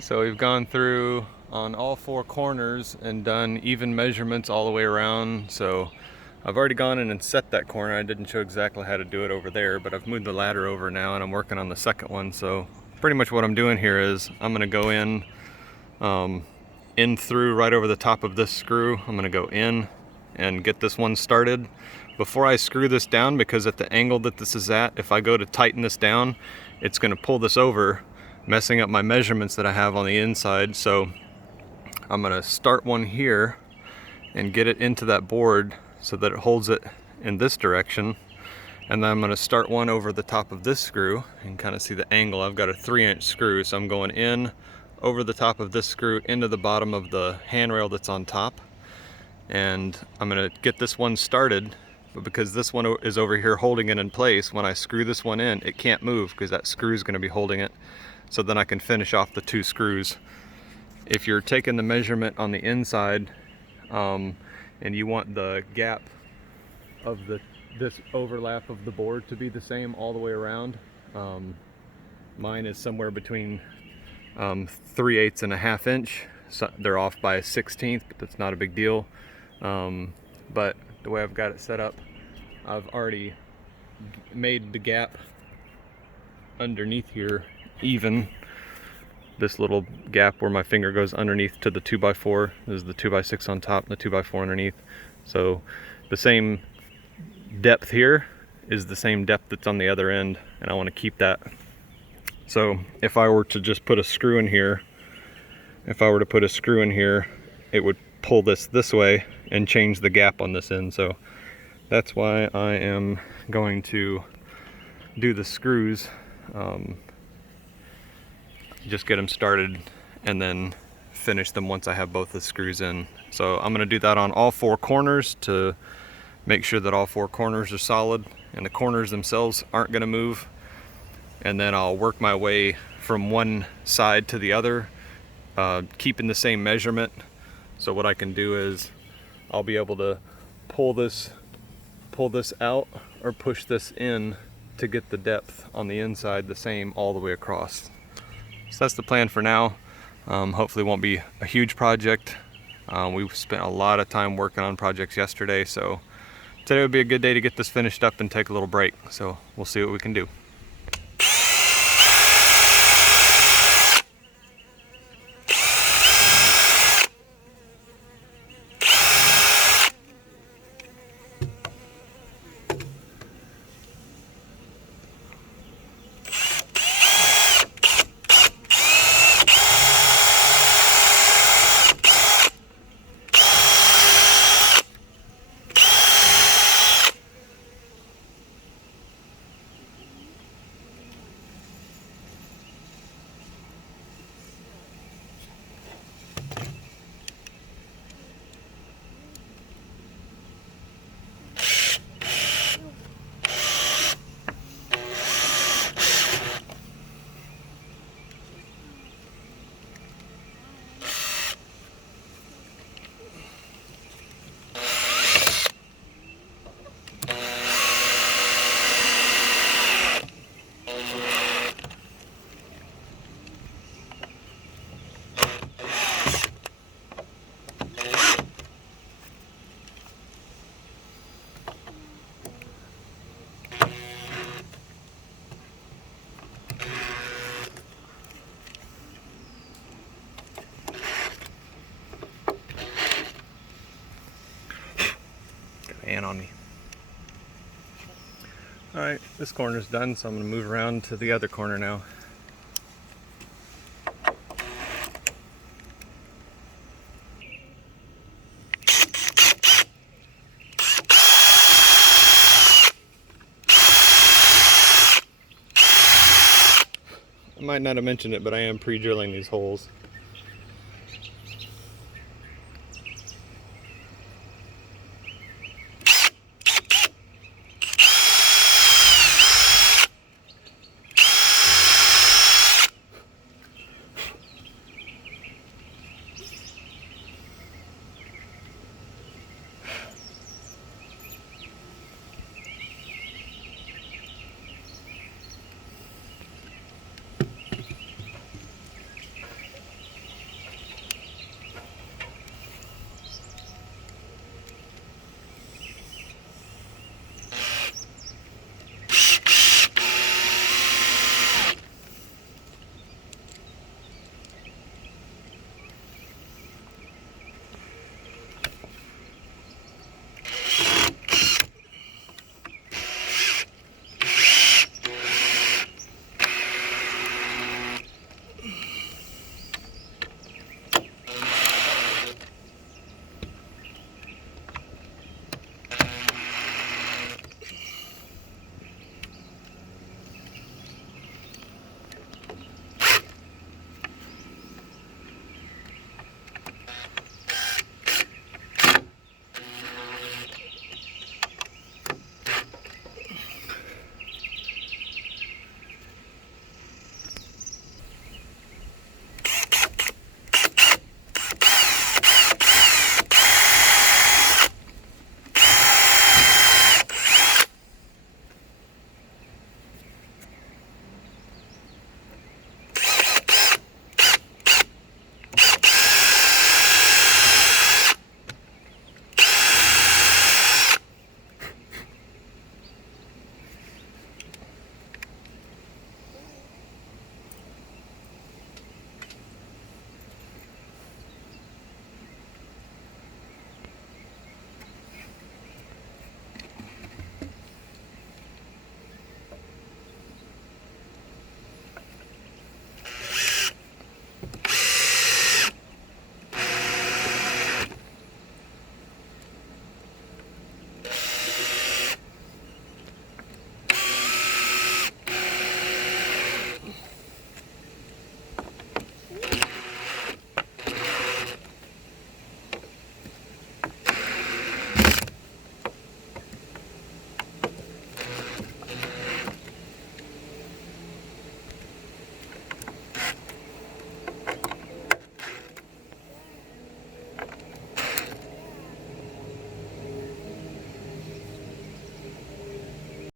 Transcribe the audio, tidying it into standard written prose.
So we've gone through on all four corners and done even measurements all the way around. So I've already gone in and set that corner. I didn't show exactly how to do it over there, but I've moved the ladder over now and I'm working on the second one. So pretty much what I'm doing here is I'm gonna go in through right over the top of this screw. I'm gonna go in and get this one started. Before I screw this down, because at the angle that this is at, if I go to tighten this down, it's gonna pull this over, messing up my measurements that I have on the inside. So I'm gonna start one here and get it into that board so that it holds it in this direction. And then I'm gonna start one over the top of this screw and kind of see the angle. I've got a 3-inch screw, so I'm going in over the top of this screw into the bottom of the handrail that's on top. And I'm gonna get this one started, but because this one is over here holding it in place, when I screw this one in, it can't move because that screw is gonna be holding it. So then I can finish off the 2 screws. If you're taking the measurement on the inside, and you want the gap of this overlap of the board to be the same all the way around, mine is somewhere between 3/8 and a 1/2 inch. So they're off by a 1/16, but that's not a big deal. But the way I've got it set up, I've already made the gap underneath here even. This little gap where my finger goes underneath to the 2x4. This is the 2x6 on top and the 2x4 underneath. So the same depth here is the same depth that's on the other end, and I want to keep that. So if I were to just put a screw in here, it would pull this way and change the gap on this end. So that's why I am going to do the screws, just get them started and then finish them once I have both the screws in. So I'm going to do that on all 4 corners to make sure that all 4 corners are solid and the corners themselves aren't going to move. And then I'll work my way from one side to the other, keeping the same measurement. So what I can do is I'll be able to pull this out or push this in to get the depth on the inside the same all the way across. So that's the plan for now. Hopefully it won't be a huge project. We spent a lot of time working on projects yesterday, so today would be a good day to get this finished up and take a little break. So we'll see what we can do. On me. All right, this corner's done, so I'm going to move around to the other corner now. I might not have mentioned it, but I am pre-drilling these holes.